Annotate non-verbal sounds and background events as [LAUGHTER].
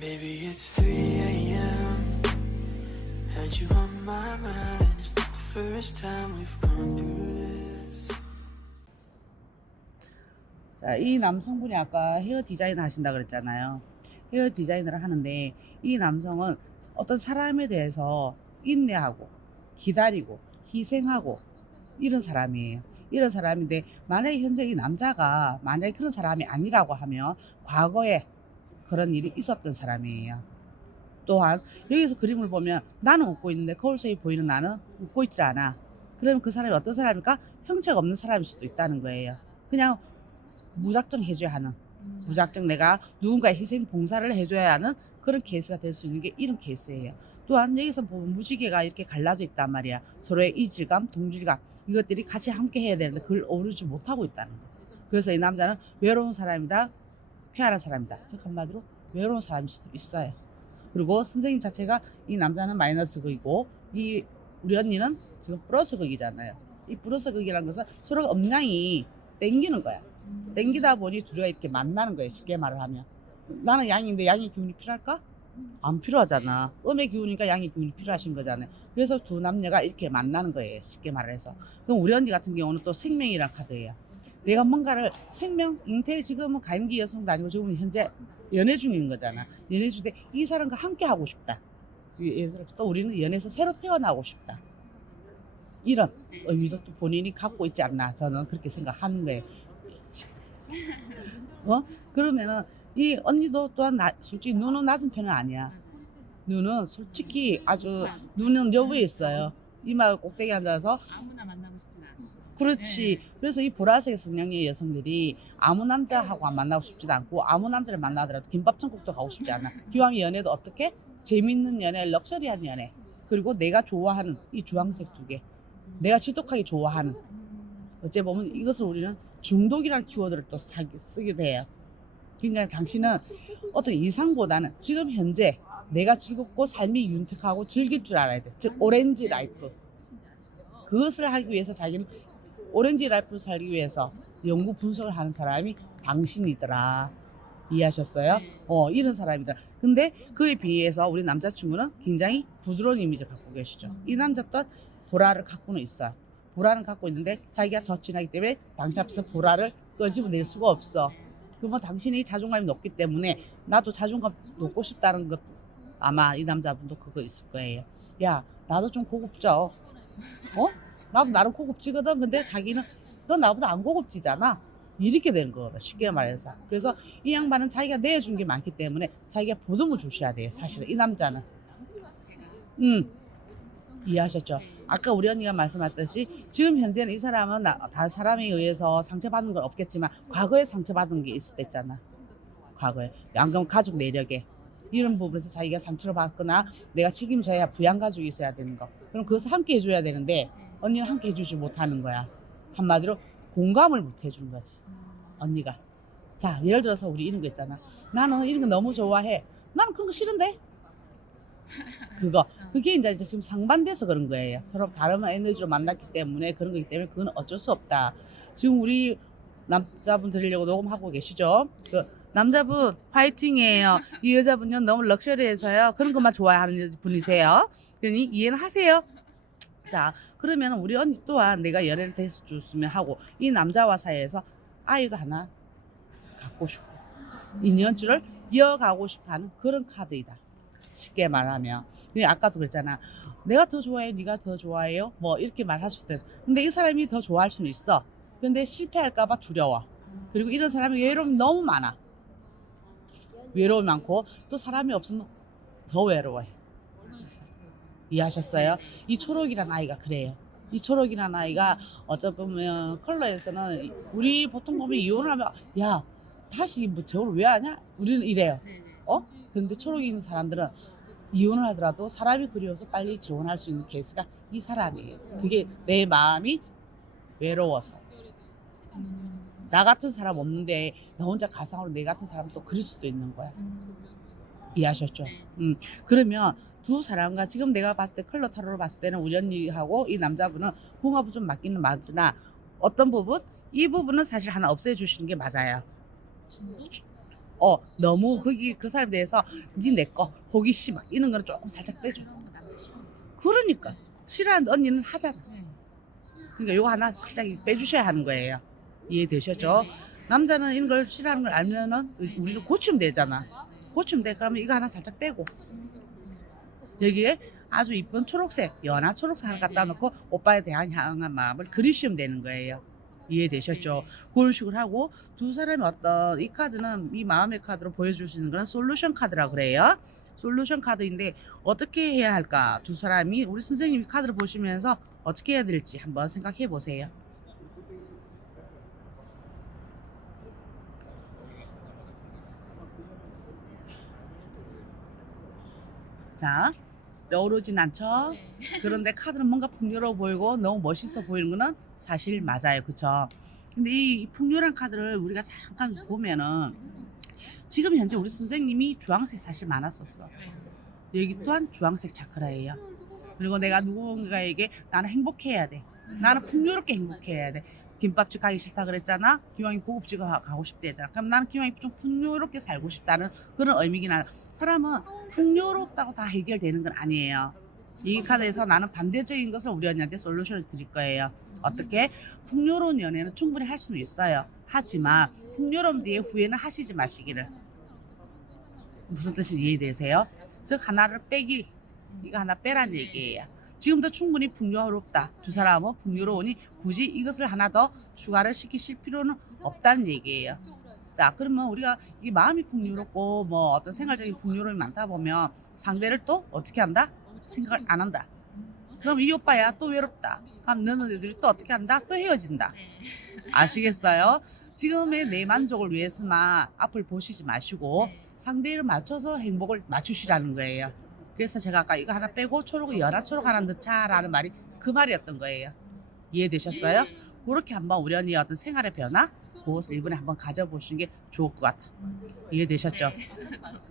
Baby, it's 3 a.m. Had you on my mind, and it's the first time we've gone through this. 자, 이 남성분이 아까 헤어 디자인 하신다 그랬잖아요. 헤어 디자이너를 하는데 이 남성은 어떤 사람에 대해서 인내하고 기다리고 희생하고 이런 사람이에요. 이런 사람인데 만약에 현재 이 남자가 만약에 그런 사람이 아니라고 하면 과거에 그런 일이 있었던 사람이에요. 또한 여기서 그림을 보면 나는 웃고 있는데 거울 속에 보이는 나는 웃고 있지 않아. 그러면 그 사람이 어떤 사람일까? 형체가 없는 사람일 수도 있다는 거예요. 그냥 무작정 해줘야 하는 무작정 내가 누군가의 희생 봉사를 해줘야 하는 그런 케이스가 될 수 있는 게 이런 케이스예요. 또한 여기서 보면 무지개가 이렇게 갈라져 있단 말이야. 서로의 이질감, 동질감 이것들이 같이 함께 해야 되는데 그걸 어우르지 못하고 있다는 거. 그래서 이 남자는 외로운 사람이다, 쾌활한 사람이다. 즉 한마디로 외로운 사람일 수도 있어요. 그리고 선생님 자체가 이 남자는 마이너스 극이고 이 우리 언니는 지금 플러스 극이잖아요. 이 플러스 극이라는 것은 서로 음량이 땡기는 거야. 땡기다 보니 둘이가 이렇게 만나는 거예요. 쉽게 말을 하면. 나는 양인데 양의 기운이 필요할까? 안 필요하잖아. 음의 기운이니까 양의 기운이 필요하신 거잖아요. 그래서 두 남녀가 이렇게 만나는 거예요. 쉽게 말을 해서. 그럼 우리 언니 같은 경우는 또 생명이란 카드예요. 내가 뭔가를 생명, 잉태 지금은 가임기 여성도 아니고 지금은 현재 연애 중인 거잖아. 연애 중인데 이 사람과 함께 하고 싶다. 또 우리는 연애에서 새로 태어나고 싶다. 이런 의미도 또 본인이 갖고 있지 않나 저는 그렇게 생각하는 거예요. 어? 그러면은 이 언니도 또한 나, 솔직히 눈은 낮은 편은 아니야. 눈은 솔직히 아주 눈은 여부에 있어요. 이마 꼭대기 앉아서 아무나 만나고 싶진. 그렇지. 그래서 이 보라색 성향의 여성들이 아무 남자하고 만나고 싶지도 않고 아무 남자를 만나더라도 김밥 천국도 가고 싶지 않아. 기왕 연애도 어떻게? 재밌는 연애, 럭셔리한 연애. 그리고 내가 좋아하는 이 주황색 두 개. 내가 지독하게 좋아하는. 어째 보면 이것을 우리는 중독이라는 키워드를 또 사기, 쓰게 돼요. 그러니까 당신은 어떤 이상보다는 지금 현재 내가 즐겁고 삶이 윤택하고 즐길 줄 알아야 돼. 즉 오렌지 라이프. 그것을 하기 위해서 자기는 오렌지 라이프를 살기 위해서 연구 분석을 하는 사람이 당신이더라. 이해하셨어요? 어, 이런 사람이더라. 근데 그에 비해서 우리 남자친구는 굉장히 부드러운 이미지를 갖고 계시죠. 이 남자 또한 보라를 갖고는 있어요. 보라는 갖고 있는데 자기가 더 친하기 때문에 당신 앞에서 보라를 끄집어낼 수가 없어. 그러면 당신이 자존감이 높기 때문에 나도 자존감 높고 싶다는 것 아마 이 남자분도 그거 있을 거예요. 야, 나도 좀 고급져. 어? 나도 나름 고급지거든. 근데 자기는 너 나보다 안 고급지잖아. 이렇게 되는 거거든. 쉽게 말해서. 그래서 이 양반은 자기가 내준 게 많기 때문에 자기가 보듬어 주셔야 돼요. 사실은 이 남자는. 음. 이해하셨죠? 아까 우리 언니가 말씀하셨듯이 지금 현재는 이 사람은 나, 다른 사람에 의해서 상처받은 건 없겠지만 과거에 상처받은 게 있을 때 있잖아. 과거에. 양금 가족 내력에. 이런 부분에서 자기가 상처를 받거나 내가 책임져야 부양 가족이 있어야 되는 거. 그럼 그것을 함께 해줘야 되는데 언니는 함께 해주지 못하는 거야. 한마디로 공감을 못 해주는 거지. 언니가. 자, 예를 들어서 우리 이런 거 있잖아. 나는 이런 거 너무 좋아해. 나는 그런 거 싫은데? [LAUGHS] 그거. 그게 이제 지금 상반돼서 그런 거예요. 서로 다른 에너지로 만났기 때문에 그런 거기 때문에 그건 어쩔 수 없다. 지금 우리 남자분 드리려고 녹음하고 계시죠? 그 남자분 화이팅이에요. 이 여자분요 너무 럭셔리해서요. 그런 것만 좋아하는 분이세요. 그러니 이해는 하세요. 자, 그러면 우리 언니 또한 내가 연애를 대해서 줬으면 하고 이 남자와 사이에서 아이도 하나 갖고 싶고 인연줄을 이어가고 싶어하는 그런 카드이다. 쉽게 말하면 아까도 그랬잖아. 내가 더 좋아해, 네가 더 좋아해요. 뭐 이렇게 말할 수도 있어. 근데 이 사람이 더 좋아할 수는 있어. 근데 실패할까봐 두려워. 그리고 이런 사람이 외로움이 너무 많아. 외로움이 많고 또 사람이 없으면 더 외로워해. 이해하셨어요? 이 초록이란 아이가 그래요. 이 초록이란 아이가 어쩌면 컬러에서는 우리 보통 보면 이혼을 하면 야 다시 뭐 저걸 왜 하냐? 우리는 이래요. 네네. 어? 근데 초록이 있는 사람들은 이혼을 하더라도 사람이 그리워서 빨리 재혼할 수 있는 케이스가 이 사람이에요. 그게 내 마음이 외로워서. 나 같은 사람 없는데 나 혼자 가상으로 내 같은 사람 또 그릴 수도 있는 거야. 이해하셨죠? 음. 그러면 두 사람과 지금 내가 봤을 때 컬러 타로로 봤을 때는 우리 언니하고 이 남자분은 궁합은 좀 맞기는 맞으나 어떤 부분? 이 부분은 사실 하나 없애주시는 게 맞아요. 어 너무 거기 그 사람에 대해서 니내거 호기심 막 이런 거는 조금 살짝 빼줘. 그러니까 싫어하는 언니는 하잖아. 네. 그러니까 요거 하나 살짝 빼주셔야 하는 거예요. 이해되셨죠? 네. 남자는 이런 걸 싫어하는 걸 알면은 우리도 고치면 되잖아. 네. 고치면 돼. 그러면 이거 하나 살짝 빼고 여기에 아주 이쁜 초록색, 연한 초록색 하나 갖다 놓고 오빠에 대한 향한 마음을 그리시면 되는 거예요. 이해되셨죠? 그런 식으로 하고 두 사람이 어떤 이 카드는 이 마음의 카드로 보여줄 수 있는 그런 솔루션 카드라 그래요. 솔루션 카드인데 어떻게 해야 할까? 두 사람이 우리 선생님이 카드를 보시면서 어떻게 해야 될지 한번 생각해 보세요. 자, 떠오르진 않죠? 그런데 카드는 뭔가 풍요로워 보이고 너무 멋있어 보이는 거는 사실 맞아요. 그쵸? 근데 이 풍요한 카드를 우리가 잠깐 보면은 지금 현재 우리 선생님이 주황색 사실 많았었어. 여기 또한 주황색 차크라예요. 그리고 내가 누군가에게 나는 행복해야 돼. 나는 풍요롭게 행복해야 돼. 김밥집 가기 싫다 그랬잖아. 기왕이 고급집 가- 가고 싶대잖아. 그럼 나는 기왕이 좀 풍요롭게 살고 싶다는 그런 의미긴 하다. 사람은 풍요롭다고 다 해결되는 건 아니에요. 이 카드에서 나는 반대적인 것을 우리 언니한테 솔루션을 드릴 거예요. 어떻게? 풍요로운 연애는 충분히 할 수는 있어요. 하지만 풍요로움 뒤에 후회는 하시지 마시기를. 무슨 뜻인지 이해되세요? 즉 하나를 빼기 이거 하나 빼란 얘기예요. 지금도 충분히 풍요롭다. 두 사람은 풍요로우니 굳이 이것을 하나 더 추가를 시키실 필요는 없다는 얘기예요. 자, 그러면 우리가 이 마음이 풍요롭고 뭐 어떤 생활적인 풍요로움이 많다 보면 상대를 또 어떻게 한다? 생각을 안 한다. 그럼 이 오빠야 또 외롭다. 그럼 너네들이 또 어떻게 한다? 또 헤어진다. 아시겠어요? 지금의 내 만족을 위해서만 앞을 보시지 마시고 상대를 맞춰서 행복을 맞추시라는 거예요. 그래서 제가 아까 이거 하나 빼고 초록을 연하 초록 하나 넣자라는 말이 그 말이었던 거예요. 이해되셨어요? 그렇게 한번 우리 언니의 어떤 생활의 변화 그것을 이번에 한번 가져보시는 게 좋을 것 같아. 이해되셨죠? [LAUGHS]